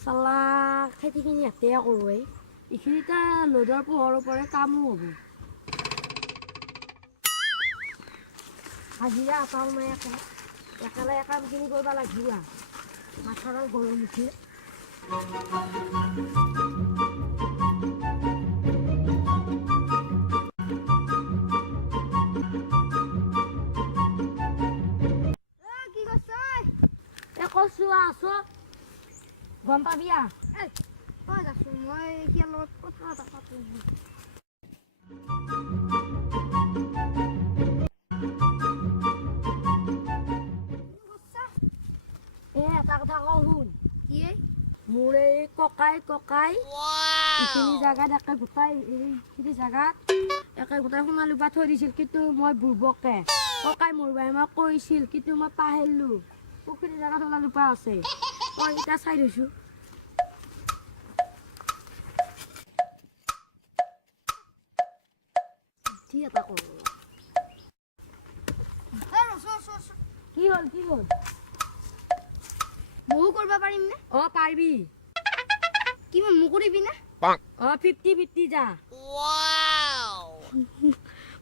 চালা খেতিখিনি ইয়াতে কৰোঁ এইখিনিতে ৰ'দৰ পোহৰৰ পৰা কামো হ'ব হাজিৰা আটাও নাই একেলগে কামখিনি কৰিব লাগিব মাথাৰ গৰম উঠি কচু আছো গম পাবি মই আছো মই এতিয়া লগত কথা এটা পাতো এটা কথা কওঁ শুন কি মোৰ এই ককাই এইখিনি জেগাত একে গোটাই এইখিনি জেগাত একে গোটাই সোণালী পৰা থৈ দিছিল কিন্তু মই বুৰ্বকে ককাই মোৰ বাই মই কৈছিল কিন্তু মই পাহৰিলোঁ পুখুৰী জেগাত সোণালী পৰা আছে মই এতিয়া চাই থৈছোঁ এটা কৰোঁ কি হ'ল ময়ো কৰিব পাৰিম নে পাৰিবি কিমান মোক কৰিবি না 50-50 যা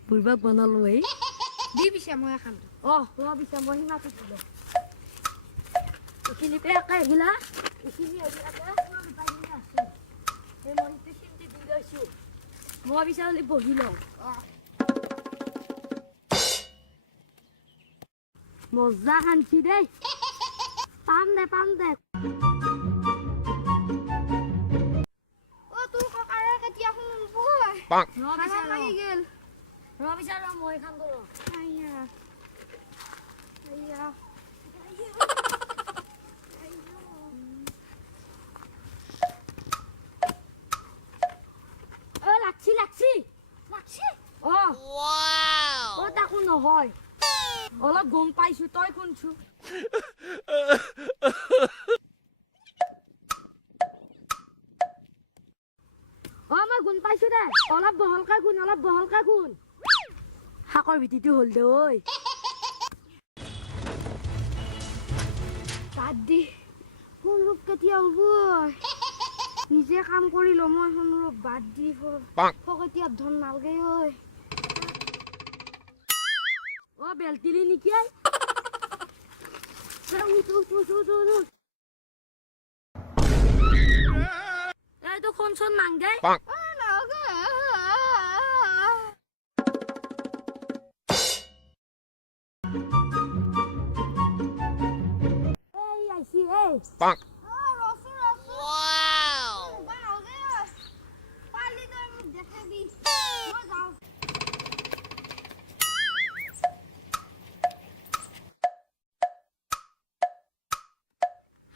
বুৰ্বাক বনালো দি পিছে মই এখন পিছে মই সিমা দিলো এইখিনি একে এগিলা এইখিনি আছে সেই মহিটো চিন্তি দি লৈছোঁ মই বিচাৰি বহি লওঁ মজা খানছি দেই পাম দে তোৰ ককাৰে কেতিয়া শুনব লাগি গেল ৰবিচাৰ মই খান দৰো লাগছি তাকো নহয় অলপ গম পাইছো তই শুনছো মই গুণ পাইছো দে অলপ বহলকা গুণ শাকৰ ভিটিটো হল দে ঐ বাদ দি সোণৰূপ কেতিয়া হ'ব নিজে কাম কৰি ল মই সোণৰূপ বাদ দি ফকতিয়া ধন নালগে বেলতিলি নেকি এইটো খনচোন নাংগে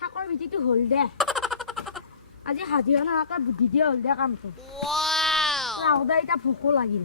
শাকৰ ভিটিটো হল দে আজি হাজিৰা নাহাকে বুদ্ধি দিয়া হল দে কামটো এতিয়া ভোকো লাগিল